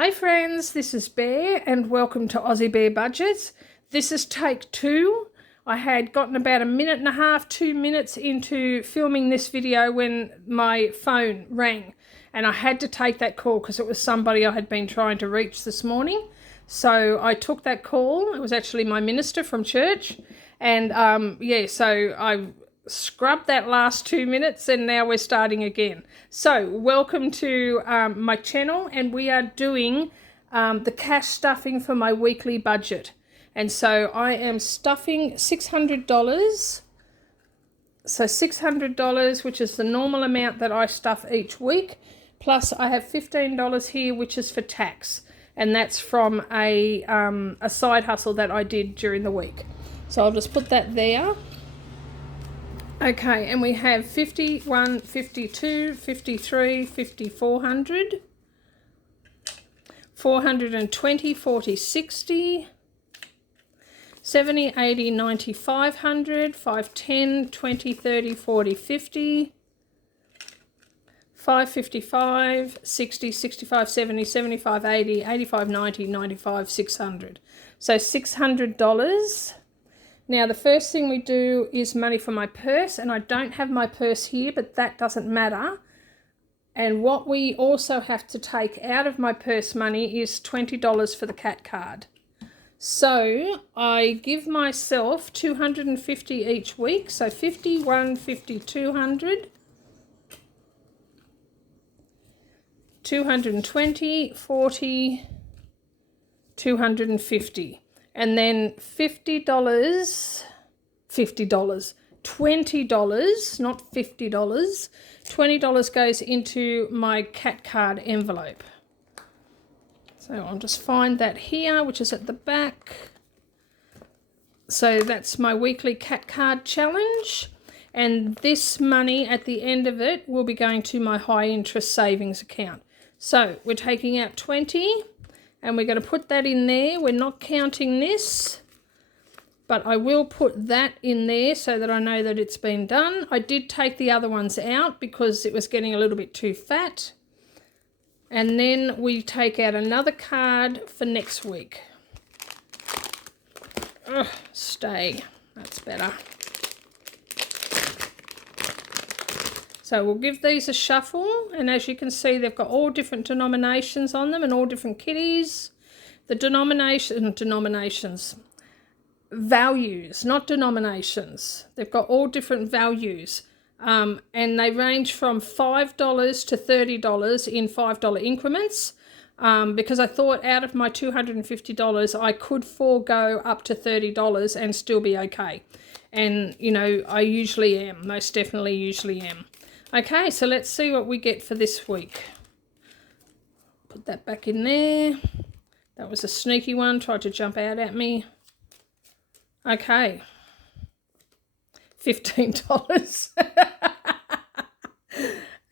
Hey friends, this is Bear and welcome to Aussie Bear Budgets. This is take 2. I had gotten about a minute and a half, 2 minutes into filming this video when my phone rang and I had to take that call because it was somebody I had been trying to reach this morning. So I took that call. It was actually my minister from church and so I scrubbed that last 2 minutes and now we're starting again. So welcome to my channel, and we are doing the cash stuffing for my weekly budget. And so I am stuffing $600. So $600, which is the normal amount that I stuff each week, plus I have $15 here, which is for tax, and that's from a side hustle that I did during the week. So I'll just put that there. Okay, and we have 51, 52, 53, 5400, 420, 40, 60, 70, 80, 90, 500, 510, 20, 30, 40, 50, 555, 60, 65, 70, 75, 80, 85, 90, 95, 600. So $600. Now, the first thing we do is money for my purse, and I don't have my purse here, but that doesn't matter. And what we also have to take out of my purse money is $20 for the cat card. So I give myself $250 each week, so 50, 150, 200, 220, 40, 250. And then $20, not $50, $20 goes into my cat card envelope. So I'll just find that here, which is at the back. So that's my weekly cat card challenge. And this money at the end of it will be going to my high interest savings account. So we're taking out 20. And we're going to put that in there. We're not counting this, but I will put that in there so that I know that it's been done. I did take the other ones out because it was getting a little bit too fat. And then we take out another card for next week. Stay. That's better. So we'll give these a shuffle, and as you can see, they've got all different denominations on them and all different kitties. The denominations, values, not denominations. They've got all different values, and they range from $5 to $30 in $5 increments, because I thought out of my $250, I could forego up to $30 and still be okay. And, you know, I usually am, most definitely usually am. Okay, so let's see what we get for this week. Put that back in there. That was a sneaky one, tried to jump out at me. Okay. $15.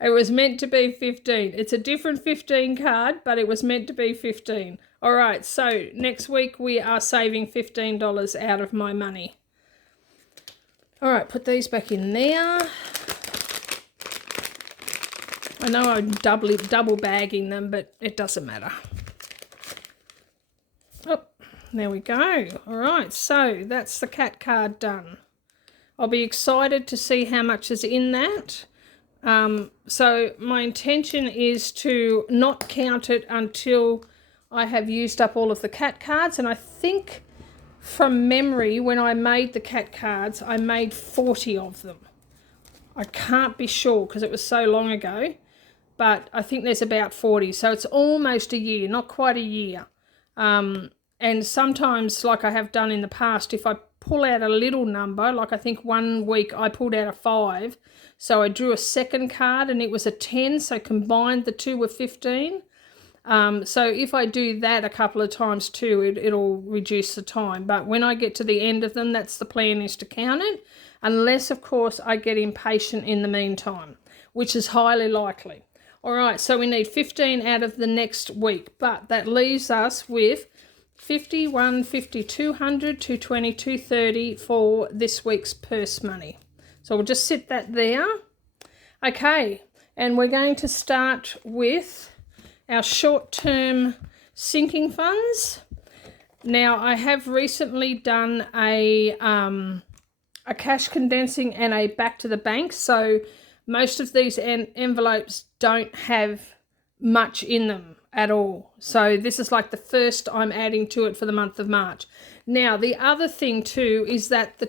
It was meant to be 15. It's a different 15 card, but it was meant to be 15. All right, so next week we are saving $15 out of my money. All right, put these back in there. I know I'm double bagging them, but it doesn't matter. Oh, there we go. All right, so that's the cat card done. I'll be excited to see how much is in that. So my intention is to not count it until I have used up all of the cat cards. And I think from memory, when I made the cat cards, I made 40 of them. I can't be sure because it was so long ago. But I think there's about 40, so it's almost a year, not quite a year. And sometimes, like I have done in the past, if I pull out a little number, like I think one week I pulled out a 5, so I drew a second card and it was a 10, so combined the two were 15. So if I do that a couple of times too, it'll reduce the time. But when I get to the end of them, that's the plan, is to count it, unless, of course, I get impatient in the meantime, which is highly likely. All right, so we need 15 out of the next week, but that leaves us with 50, 150, 200, 220, 230 for this week's purse money. So we'll just sit that there. Okay, and we're going to start with our short-term sinking funds. Now, I have recently done a cash condensing and a back to the bank, so most of these envelopes don't have much in them at all. So this is like the first I'm adding to it for the month of March. Now, the other thing too is that the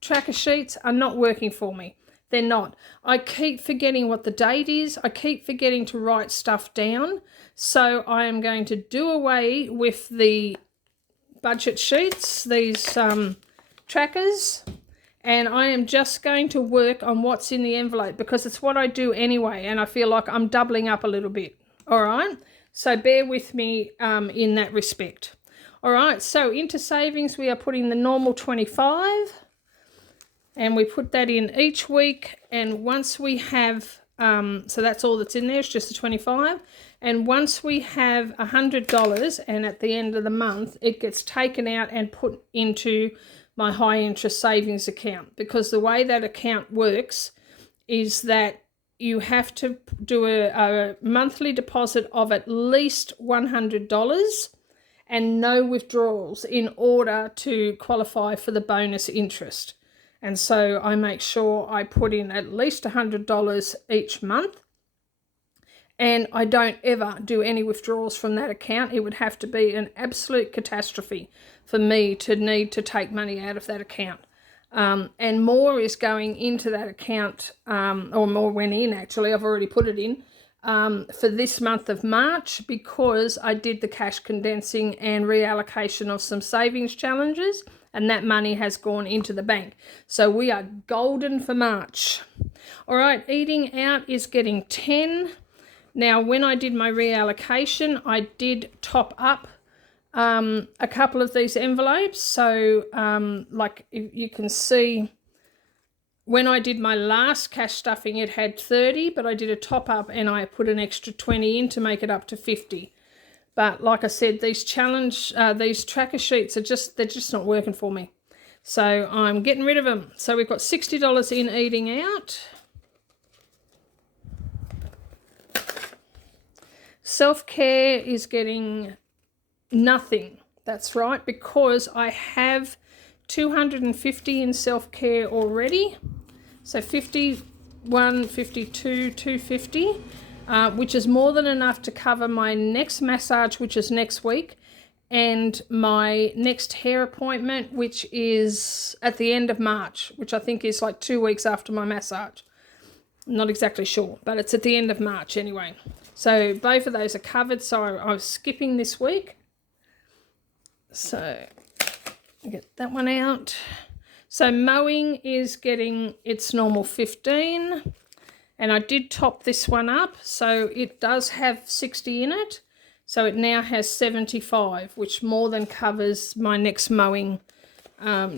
tracker sheets are not working for me. They're not. I keep forgetting what the date is. I keep forgetting to write stuff down. So I am going to do away with the budget sheets, these trackers, and I am just going to work on what's in the envelope because it's what I do anyway, and I feel like I'm doubling up a little bit. All right, so bear with me in that respect. All right, so into savings we are putting the normal 25, and we put that in each week, and once we have so that's all that's in there, it's just the 25, and once we have $100 and at the end of the month it gets taken out and put into my high interest savings account, because the way that account works is that you have to do a monthly deposit of at least $100 and no withdrawals in order to qualify for the bonus interest. And so I make sure I put in at least $100 each month, and I don't ever do any withdrawals from that account. It would have to be an absolute catastrophe for me to need to take money out of that account. And more is going into that account, or more went in actually, I've already put it in, for this month of March, because I did the cash condensing and reallocation of some savings challenges, and that money has gone into the bank. So we are golden for March. All right, eating out is getting 10. Now, when I did my reallocation, I did top up a couple of these envelopes. So like you can see, when I did my last cash stuffing, it had 30, but I did a top up and I put an extra 20 in to make it up to 50. But like I said, these tracker sheets they're just not working for me. So I'm getting rid of them. So we've got $60 in eating out. Self-care is getting nothing. That's right, because I have 250 in self-care already. So 51, 52, 250, which is more than enough to cover my next massage, which is next week, and my next hair appointment, which is at the end of March, which I think is like 2 weeks after my massage. I'm not exactly sure, but it's at the end of March anyway. So both of those are covered, so I was skipping this week. So get that one out. So mowing is getting its normal 15, and I did top this one up, so it does have 60 in it. So it now has 75, which more than covers my next mowing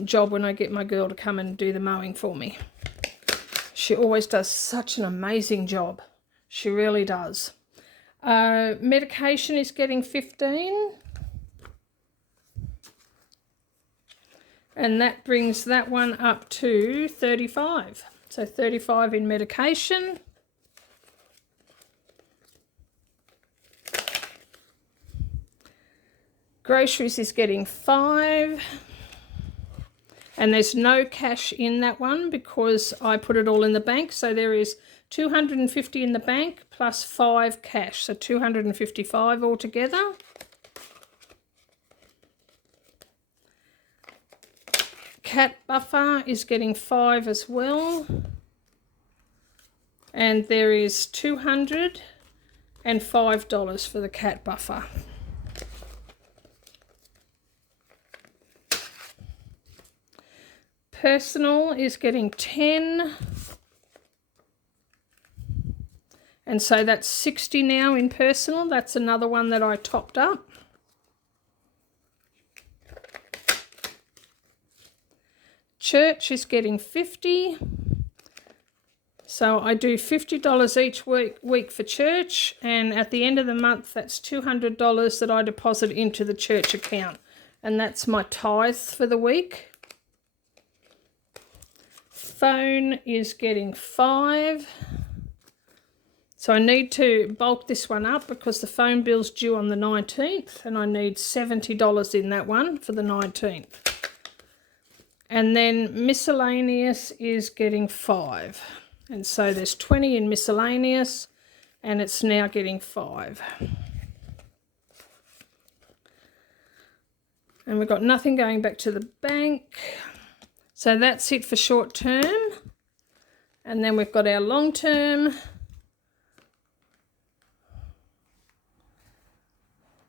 job when I get my girl to come and do the mowing for me. She always does such an amazing job. She really does. Medication is getting 15. And that brings that one up to 35. So 35 in medication. Groceries is getting 5. And there's no cash in that one because I put it all in the bank. So there is 250 in the bank plus 5 cash. So 255 altogether. Cat buffer is getting 5 as well. And there is $205 for the cat buffer. Personal is getting 10. And so that's 60 now in personal. That's another one that I topped up. Church is getting 50. So I do $50 each week for church, and at the end of the month that's $200 that I deposit into the church account, and that's my tithe for the week. Phone is getting 5. So I need to bulk this one up because the phone bill's due on the 19th and I need $70 in that one for the 19th. And then miscellaneous is getting 5. And so there's 20 in miscellaneous and it's now getting 5. And we've got nothing going back to the bank. So that's it for short term. And then we've got our long term.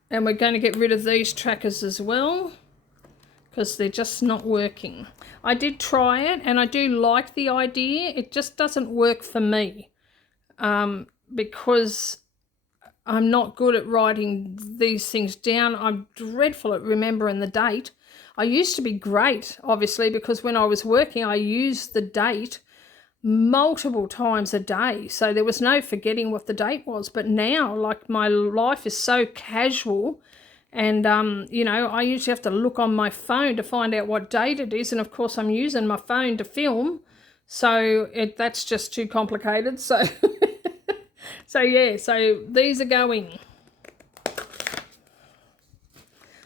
And we're going to get rid of these trackers as well because they're just not working. I did try it and I do like the idea. It just doesn't work for me because I'm not good at writing these things down. I'm dreadful at remembering the date. I used to be great, obviously, because when I was working, I used the date multiple times a day. So there was no forgetting what the date was. But now, like, my life is so casual and, you know, I usually have to look on my phone to find out what date it is. And, of course, I'm using my phone to film. So that's just too complicated. So... So yeah, so these are going.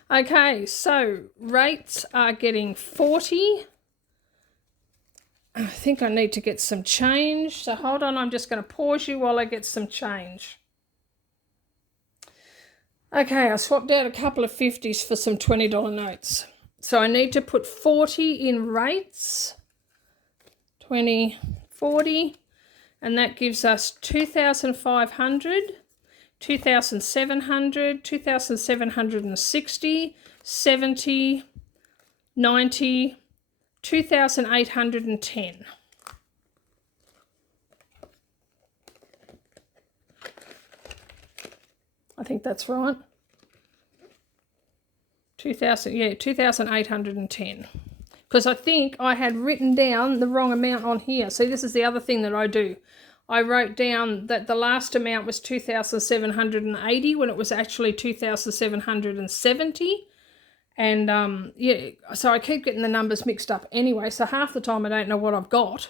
Okay, so rates are getting 40. I think I need to get some change. So hold on, I'm just going to pause you while I get some change. Okay, I swapped out a couple of 50s for some $20 notes. So I need to put 40 in rates. 20, 40. And that gives us 2,500, 2,700, 2,760, 70, 90, 2,810. I think that's right. 2,810. Because I think I had written down the wrong amount on here. See, this is the other thing that I do. I wrote down that the last amount was 2,780 when it was actually 2,770. And, yeah, so I keep getting the numbers mixed up anyway. So half the time I don't know what I've got.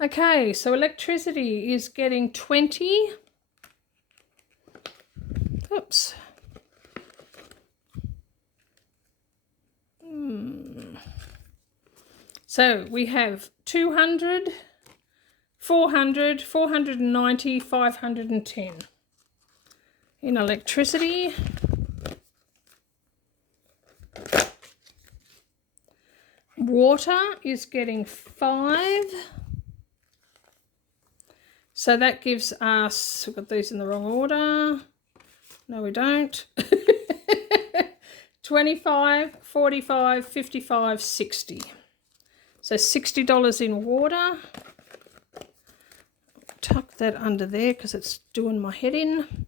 Okay, so electricity is getting 20. Oops. So we have 200, 400, 490, 510 in electricity. Water is getting 5. So that gives us, we've got these in the wrong order. No, we don't. 25, 45, 55, 60. So $60 in water. Tuck that under there because it's doing my head in.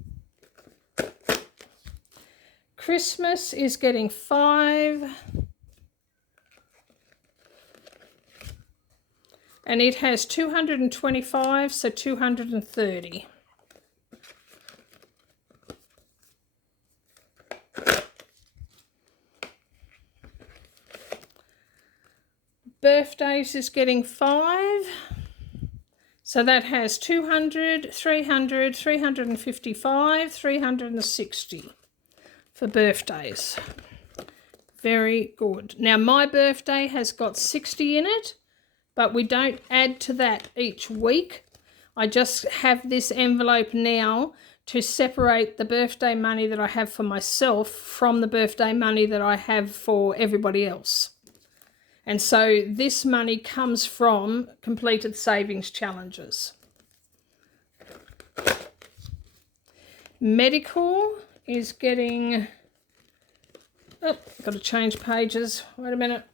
Christmas is getting 5. And it has 225, so 230. Birthdays is getting 5. So that has 200, 300, 355, 360 for birthdays. Very good. Now my birthday has got 60 in it, but we don't add to that each week. I just have this envelope now to separate the birthday money that I have for myself from the birthday money that I have for everybody else. And so this money comes from completed savings challenges. Medical is getting, oh, got to change pages. Wait a minute.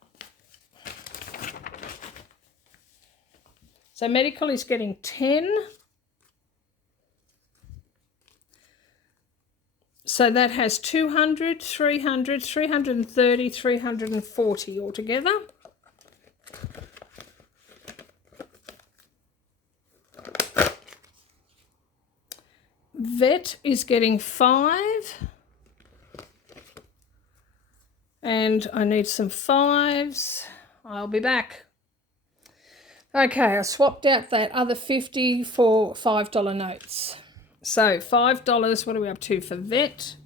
So medical is getting 10. So that has 200, 300, 330, 340 altogether. Vet is getting 5. And I need some 5s. I'll be back. Okay, I swapped out that other 50 for $5 notes. So $5, what are we up to for vet?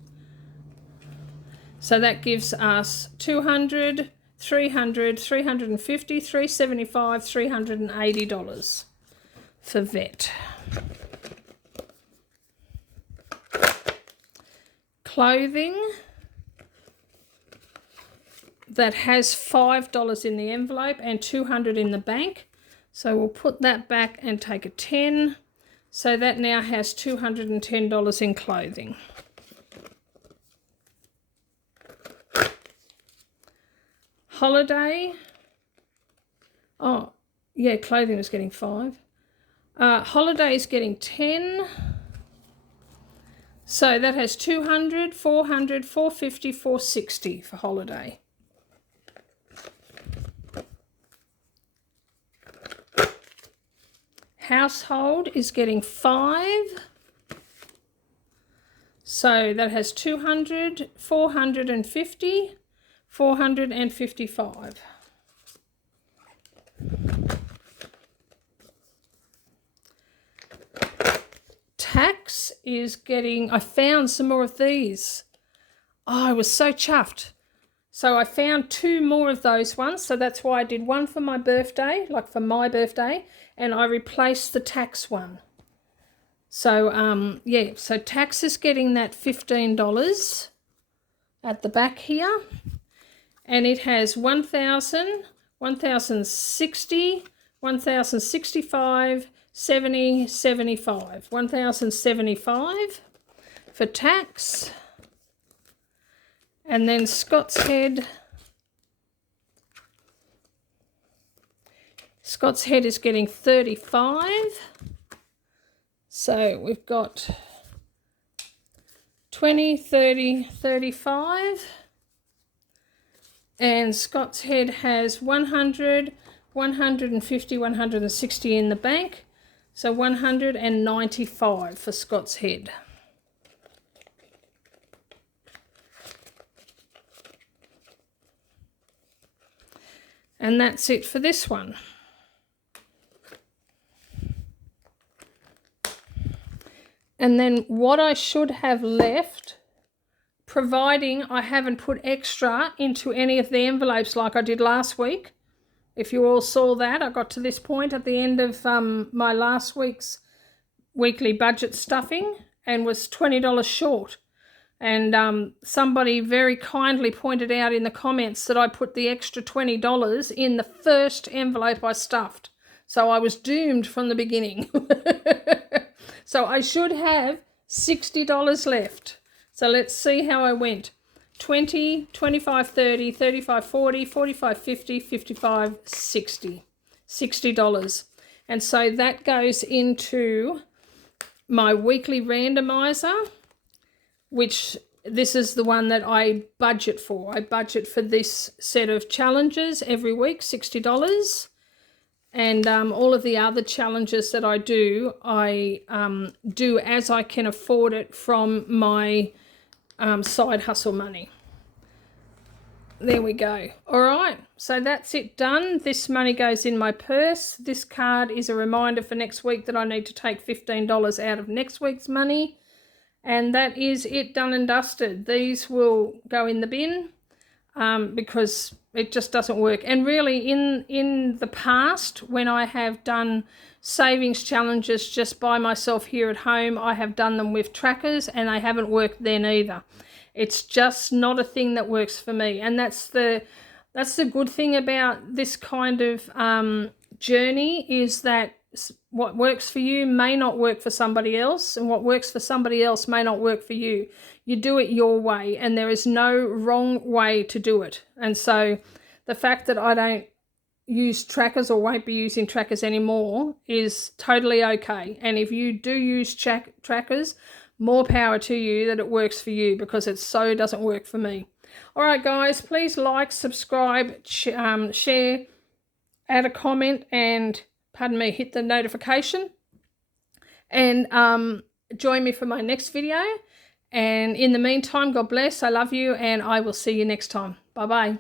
So that gives us 200, 300, 350, 375, $380 for vet. Clothing that has $5 in the envelope and 200 in the bank. So we'll put that back and take a 10. So that now has $210 in clothing. Holiday. Oh, yeah, clothing was getting 5. Holiday is getting 10. So that has 200, 400, 450, 460 for holiday. Household is getting 5. So that has 200, 450, 455. Tax is getting, I found some more of these. Oh, I was so chuffed. So I found 2 more of those ones. So that's why I did one for my birthday, like for my birthday, and I replaced the tax one. So, yeah, so tax is getting that $15 at the back here. And it has 1,000, 1,060, 1,065, 70, 75. 1,075 for tax. And then Scott's Head. Scott's Head is getting 35. So we've got 20, 30, 35. And Scott's Head has 100, 150, 160 in the bank. So 195 for Scott's Head. And that's it for this one. And then what I should have left, providing I haven't put extra into any of the envelopes like I did last week. If you all saw that, I got to this point at the end of my last week's weekly budget stuffing and was $20 short. And somebody very kindly pointed out in the comments that I put the extra $20 in the first envelope I stuffed. So I was doomed from the beginning. So I should have $60 left. So let's see how I went. 20, 25, 30, 35, 40, 45, 50, 55, 60. $60. And so that goes into my weekly randomizer, which this is the one that I budget for. I budget for this set of challenges every week, $60. And all of the other challenges that I do do as I can afford it from my side hustle money. There we go. All right, so that's it done. This money goes in my purse. This card is a reminder for next week that I need to take $15 out of next week's money. And that is it, done and dusted. These will go in the bin because it just doesn't work. And really in the past, when I have done savings challenges just by myself here at home, I have done them with trackers and they haven't worked then either. It's just not a thing that works for me. And that's the good thing about this kind of journey, is that what works for you may not work for somebody else, and what works for somebody else may not work for you. You do it your way, and there is no wrong way to do it. And so the fact that I don't use trackers or won't be using trackers anymore is totally okay. And if you do use trackers, more power to you that it works for you, because it so doesn't work for me. All right, guys, please like, subscribe, share, add a comment, and hit the notification, and join me for my next video. And in the meantime, God bless. I love you, and I will see you next time. Bye-bye.